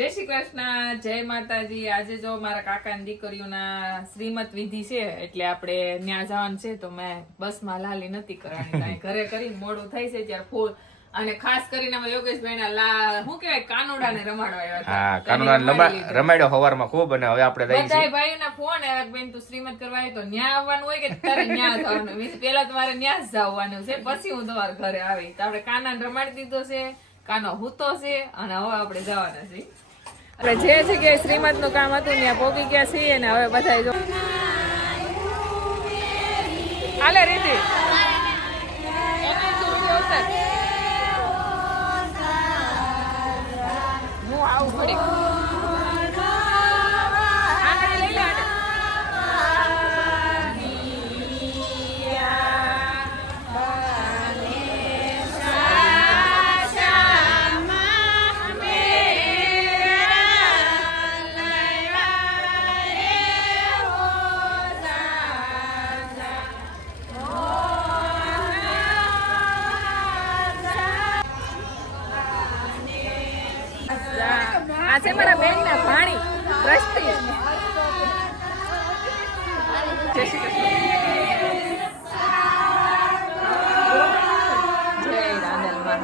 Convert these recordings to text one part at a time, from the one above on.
જય શ્રી કૃષ્ણ, જય માતાજી। આજે જો મારા કાકાની દીકરીઓના શ્રીમત વિધિ છે એટલે આપણે ન્યા જવાનું છે, તો મેં બસમાં લાલી નથી કરવાની, ઘરે કરીને મોડું થાય છે ત્યારે ફૂલ અને ખાસ કરીને અમે યોગેશભાઈના શું કહેવાય કાનુડાને રમાડવા આવ્યા હતા। હા, કાનુડા રમાડ્યો હવારમાં ખૂબ, અને હવે આપણે દઈ બધાય ભાઈઓના ફોન આવ્યા બેન તું શ્રીમત કરવા આવી તો ન્યા આવવાનું હોય કે તારે ન્યા જવાનું? મીન્સ પેલા તમારે ન્યા જ જવાનું છે, પછી હું તમારા ઘરે આવી। તો આપણે કાનાને રમાડી દીધો છે, કાનો હૂતો છે અને હવે આપણે જવાના છીએ। આપણે જે જગ્યાએ શ્રીમત નું કામ હતું ત્યાં પહોંચી ગયા છીએ ને હવે બધા જો હાલે રીતિ હું આવું ઘડી આજે મારા બેન ના ભાણી દ્રષ્ટિ જય શ્રી કૃષ્ણ જય રાંદલમાં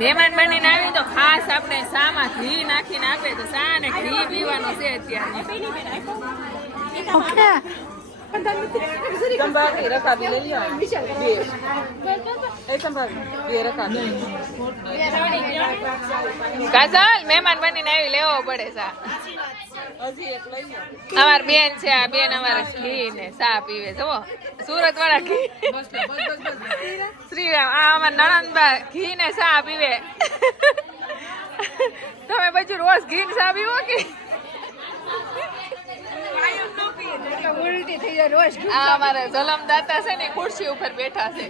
મહેમાન બનીને આવી તો ખાસ આપણે શામાં ઘી નાખીને આપે તો શા ને ઘી પીવાનું છે કાજલ મહેમાન બનીને આવી લેવો પડે શા। અમાર બેન છે, આ બેન અમારે ઘી ને ચા પીવે જુઓ, સુરત વાળા ઘી શ્રીરામ। આ અમાર નણંદબા ઘી ને ચા પીવે તમે પછી રોજ ઘી ને ચા પીવો કે? આ અમારે જલમ દાતા છે ને ખુરશી ઉપર બેઠા છે।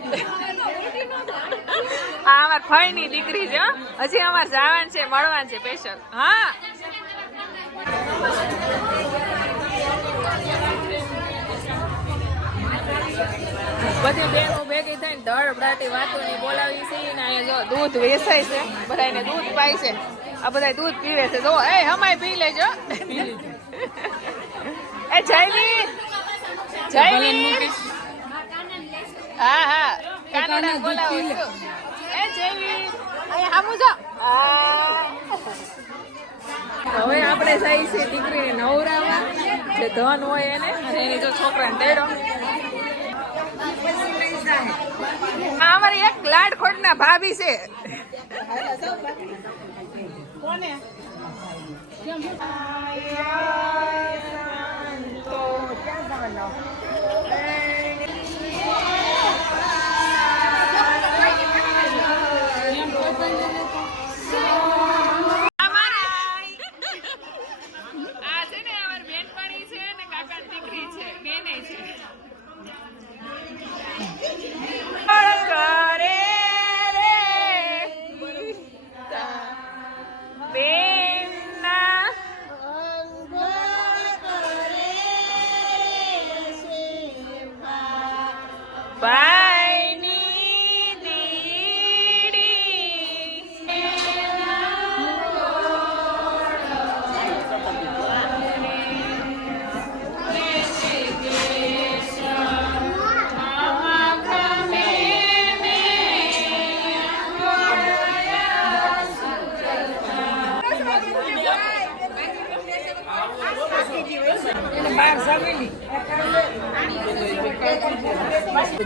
આ અમાર ફઈ ની દીકરી છે, હજી અમારે જવાનું છે, મળવાનું છે સ્પેશિયલ। હા બધી બેનો ભેગી થઈને ધડબડાટી વાતો ની બોલાવી છે ને અહીંયા જો દૂધ વેચાય છે, બધાને દૂધ પાય છે, આ બધા દૂધ પીવે છે જો એ હમાય પી લેજો। એ જયલી જયલી હા હા કાનડા બોલાવો છો એ જયલી અહીંયા હામુ જો। હવે આપણે જઈએ છીએ દીકરીને નવરાવા, જે ધન હોય એને, અને એની જો છોકરાને તેડો। આ અમારી એક લાડખોટ ના ભાભી છે। કોને તો ક્યાં જવાનું?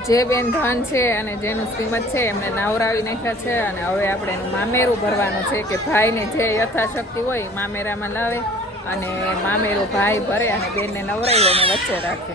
જે બેન ધન છે અને જેનું શ્રીમત છે એમને નાવરાવી નાખ્યા છે અને હવે આપણે એનું મામેરું ભરવાનું છે કે ભાઈને જે યથાશક્તિ હોય મામેરામાં લાવે અને મામેરું ભાઈ ભરે અને બેનને નવરાવી અને વચ્ચે રાખે.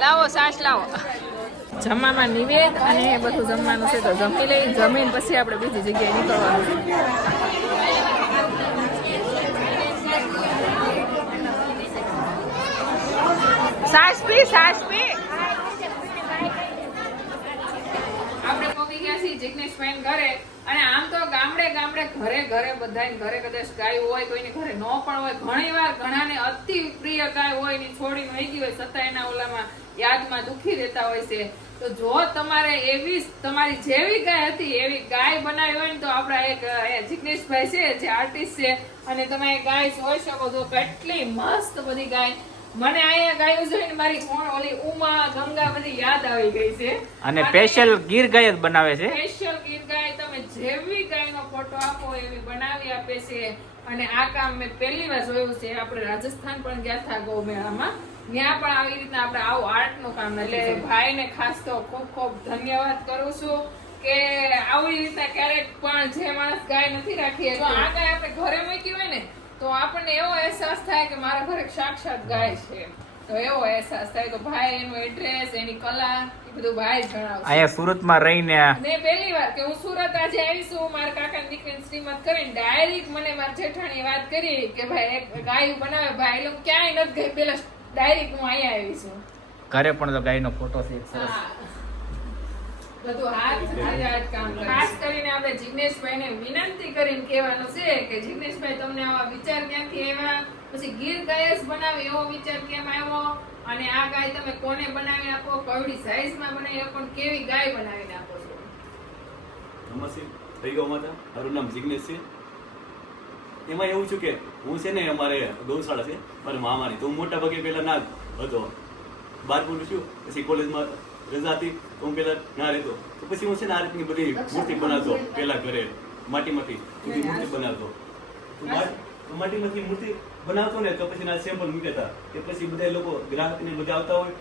લાવો સાસ લાવો. જમવામાં નિવેદ અને બધું જમવાનું છે તો જમી લઈ, જમીન પછી આપણે બીજી જગ્યાએ નીકળવાનું છે. સાસ પી આપણે પહોંચી ગયા છીએ જિગ્નેશભાઈ ઘરે. અને આમ તો ગામડે ઘરે બધાને ઘરે કદાચ ગાય હોય, કોઈને ઘરે ન પણ હોય. ઘણી વાર ઘણાને અતિ પ્રિય ગાય હોય ને છોડીને વહી ગઈ હોય, છતાં એના ઓલામાં યાદમાં દુખી રહેતા હોય છે. તો જો તમારે એવી તમારી જેવી ગાય હતી એવી ગાય બનાવી હોય ને તો આપણા એક જિગ્નેશભાઈ છે જે આર્ટિસ્ટ છે, અને તમે ગાય જોઈ શકો છો કેટલી મસ્ત બધી ગાય. મને અહીંયા ગાયો જોઈને મારી ઓલી ઉમા ગંગા બધી યાદ આવી ગઈ છે. અને સ્પેશિયલ ગીર ગાય જ બનાવે છે. સ્પેશિયલ ગીર ગાય તમે જેવી ગાયનો ફોટો આપો એવી બનાવી આપે છે. અને આ કામ મેં પહેલી વાર જોયું છે. આપણે રાજસ્થાન પણ ગયા હતા ગૌ મેળામાં, ત્યાં પણ આવી રીતના આપણે આવું આર્ટ નું કામ, એટલે ભાઈને ખાસ તો ખૂબ ખૂબ ધન્યવાદ કરું છું કે આવી રીતના ક્યારેક પણ જે માણસ ગાય નથી રાખી, તો આ ગાય આપણે ઘરે મૂકી હોય ને તો આપણને એવો અહેસાસ થાય કે મારા ઘરે સાક્ષાત ગાય છે, તો એવો અહેસાસ થાય. તો ભાઈ એનું એડ્રેસ, એની કલા, એ બધું ભાઈ જણાવશે. અહીંયા સુરતમાં રહીને મેં પહેલી વાર કે હું સુરત આજે આવી છું, મારા કાકાની દીકરીની શ્રીમત કરીને ડાયરેક્ટ મને મારા જેઠાણીએ વાત કરી કે ભાઈ એક ગાયું બનાવે. ભાઈ લોકો ક્યાંય નથી ગઈ, પેલા ડાયરેક્ટ હું અહીંયા આવી છું. ઘરે પણ તો ગાયનો ફોટો છે એક સરસ. બધું હાથ કામ કરે. ખાસ કરીને આપણે જિગ્નેશભાઈને વિનંતી કરીને કહેવાનું છે કે જિગ્નેશભાઈ તમને આવા વિચાર ક્યાંથી આવ્યા, પછી ગીર ગાય જ બનાવી એવો વિચાર કેમ આવ્યો, અને આ ગાય તમે કોને બનાવી આપો, કવડી સાઈઝમાં બનાવી આપો, કેવી ગાય બનાવીને આપો છો? નમસ્તે, થઈ ગયો માતા. મારું નામ જિગ્નેશ છે. એમાં એવું છે કે હું છે ને અમારે ગૌશાળા છે મારા મામાની, તો હું મોટા ભાગે પહેલા ના હતો, બાર પૂરું છું, પછી કોલેજમાં રજા હતી તો હું પેલા ના રહેતો, તો પછી હું છે ને આ રીતની બધી મૂર્તિ બનાવતો પેલા ઘરે માટીમાંથી બધી મૂર્તિ બનાવતો. તો માટીમાંથી મૂર્તિ બનાવતો ને તો પછી ના સેમ્પલ મૂકતા, કે પછી બધા લોકો ગ્રાહકને બધા આવતા હોય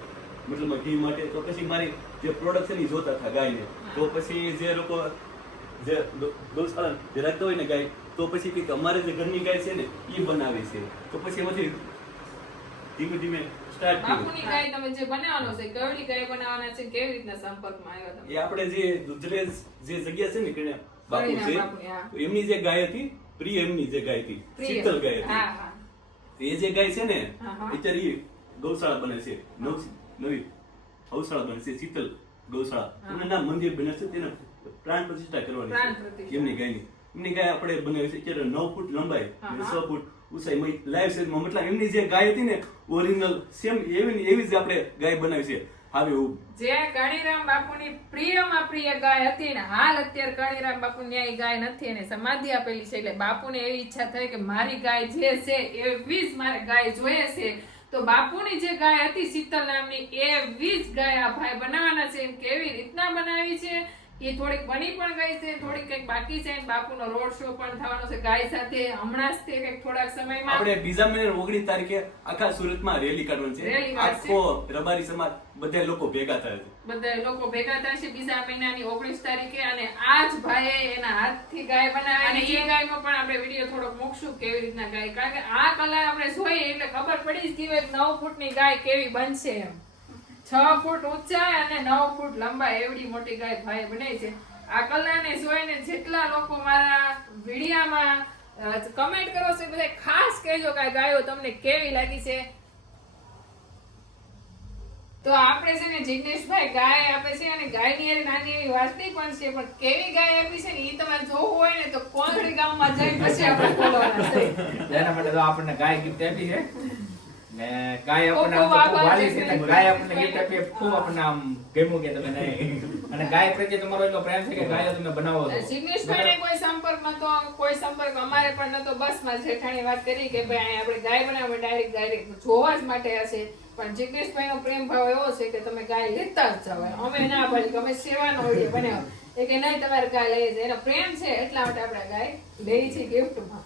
મતલબ ઘી માટે, તો પછી મારી જે પ્રોડક્ટ છે ને એ જોતા હતા ગાયને, તો પછી જે લોકો જે ગૌશાળા જે રાખતા હોય ને ગાય, તો પછી કંઈક અમારે જે ઘરની ગાય છે ને એ બનાવે છે, તો પછી એમાંથી ધીમે ધીમે સ્ટાર્ટ કર્યું. બાપુની ગાય તમે જે બનાવવાનો છે, કેવડી ગાય બનાવવાના છે, કેવી રીતના સંપર્કમાં આવ્યા તમે? એ આપણે જે દુધરેજ જે જગ્યા છે ને કે બાપુ બાપુની, હા. છે, એમની જે ગાય હતી, પ્રિય એમની જે ગાય હતી, પ્રિય. શીતલ ગાય હા, હતી, હા. એ જે ગાય છે ને હા, હા. અત્યારે એ ગૌશાળા બને છે, નવી ગૌશાળા બને છે, શીતલ ગૌશાળા. હા. એનું નામ મંદિર બને છે, તેને પ્રાણ પ્રતિષ્ઠા કરવાની પ્રાણ છે પ્રતિષ્ઠા. એમની ગાયની. એમની ગાય આપણે બનાવી છે અત્યારે 9 ફૂટ લંબાઈ હા, અને હા. 6 ફૂટ ઊંચાઈ, લાઈવ સાઈઝમાં. મતલબ એમની જે ગાય હતી ને ઓરિજિનલ સેમ એવી ને એવી જ આપણે ગાય બનાવી છે. હવે એવું જે કાળીરામ બાપુની પ્રિયમાં પ્રિય ગાય હતી ને, હાલ અત્યારે કાળીરામ બાપુ ન્યાય ગાય નથી, એને સમાધિ આપેલી છે, એટલે બાપુને એવી ઈચ્છા થઈ કે મારી ગાય જે છે એવી જ મારે ગાય જોઈએ છે. તો બાપુની જે ગાય હતી શીતલ નામની, એવી જ ગાય આ ભાઈ બનાવવાના છે. એમ કેવી રીતના બનાવી છે એ થોડીક બની પણ ગઈ છે, થોડીક કંઈક બાકી છે. બાપુનો રોડ શો પણ થવાનો છે ગાય સાથે હમણાં જ તે કંઈક થોડાક સમયમાં. આપણે બીજા મહિના 19 તારીખે આખા સુરતમાં રેલી કાઢવાની રેલી છે. કાઢશે. આખો રબારી સમાજ બધા લોકો ભેગા થાય છે. બધા લોકો ભેગા થશે બીજા મહિનાની 19 તારીખે, અને આ જ ભાઈએ એના હાથથી ગાય બનાવી, અને એ ગાયનો પણ આપણે વિડીયો થોડોક મૂકશું કેવી રીતના ગાય, કારણ કે આ કલા આપણે જોઈએ એટલે ખબર પડી જ ગઈ 9 ફૂટની ગાય કેવી બનશે એમ. 6 ફૂટ ઊંચાઈ અને 9 ફૂટ લંબાઈ એવડી મોટી ગાય ભાઈ બનાવી છે. આ કલાને જોઈને જેટલા લોકો મારા વિડીયામાં કમેન્ટ કરો છો બધા ખાસ કહેજો કે આ ગાયો તમને કેવી લાગી છે. તો આપણે છે ને જિગ્નેશભાઈ ગાય આપે છે, અને ગાયની હારે નાની એવી વાર્તા પણ છે, પણ કેવી ગાય આપી છે ને એ તમારે જોવું હોય ને તો કોંગડી ગામમાં જઈ પછી આપણે બોલવાના છે. એના માટે તો આપણને ગાય ગિફ્ટ આપી છે ને ગાય આપણને ખૂબ આમ તો આભાર ખૂબ વાલી છે, છે. ગાય આપણને ગિફ્ટ આપી ખૂબ આપણને આમ ગમ્યું કે તમે નહીં, અને ગાય પ્રત્યે તમારો એટલો પ્રેમ છે કે ગાયો તમે બનાવો છો. જિગ્નેશભાઈને કોઈ સંપર્ક નતો, કોઈ સંપર્ક અમારે પણ નતો. બસ મારી જેઠાણી વાત કરી કે ભાઈ અહીંયા આપણે ગાય બનાવવા ડાયરેક્ટ જોવા જ માટે હશે, પણ જિગ્નેશભાઈનો પ્રેમ ભાવ એવો છે કે તમે ગાય લેતા જ જાવ. અમે ના પાડી કે અમે સેવાનો વિડીયો બનાવો, એ કે નહીં તમારે ગાય લઈ જાય, એનો પ્રેમ છે એટલા માટે આપણે ગાય લઈ છીએ ગિફ્ટમાં.